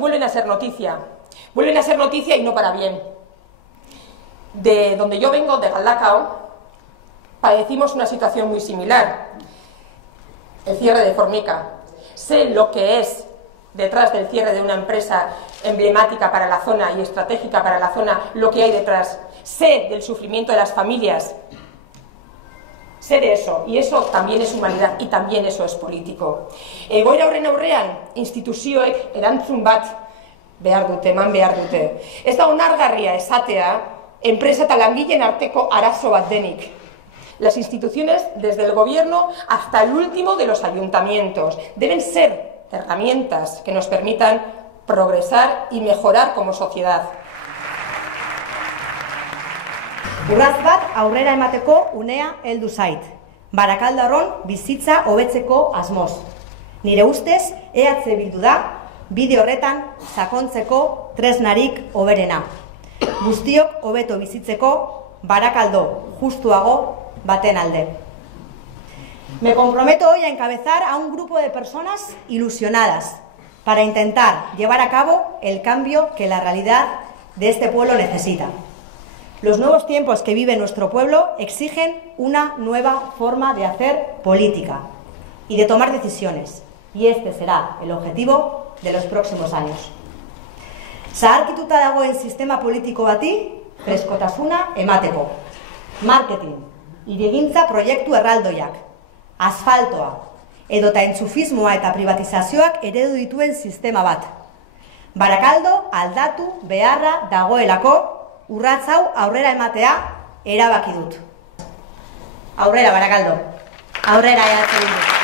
vuelven a ser noticia. Vuelven a ser noticia y no para bien. De donde yo vengo, de Galdakao, padecimos una situación muy similar. El cierre de Formica. Sé lo que es detrás del cierre de una empresa emblemática para la zona y estratégica para la zona, lo que hay detrás. Sé del sufrimiento de las familias. Sé de eso, y eso también es humanidad, y también eso es político. Egoera horren aurrean, instituzioek erantzun bat behar dute, eman behar dute. Ez da onargarria esatea, enpresa eta langileen arteko arazo bat denik. Las instituciones, desde el gobierno hasta el último de los ayuntamientos, deben ser herramientas que nos permitan progresar y mejorar como sociedad. Urrats bat aurrera emateko unea heldu zait. Barakaldarron bizitza hobetzeko asmoz. Nire ustez, EH Bildu da bide horretan sakontzeko tresnarik hoberena. Guztiok hobeto bizitzeko Barakaldo justuago baten alde. Me comprometo hoy a encabezar a un grupo de personas ilusionadas para intentar llevar a cabo el cambio que la realidad de este pueblo necesita. Los nuevos tiempos que vive nuestro pueblo exigen una nueva forma de hacer política y de tomar decisiones, y este será el objetivo de los próximos años. Zaharkituta dagoen sistema politiko bati freskotasuna emateko. Marketing, hirigintza proiektu erraldoiak, asfaltoa, edota entzufismoa eta privatizazioak eredu dituen sistema bat. Barakaldo aldatu beharra dagoelako urrats hau aurrera ematea erabaki dut. Aurrera, Barakaldo. Aurrera, EH Bildu.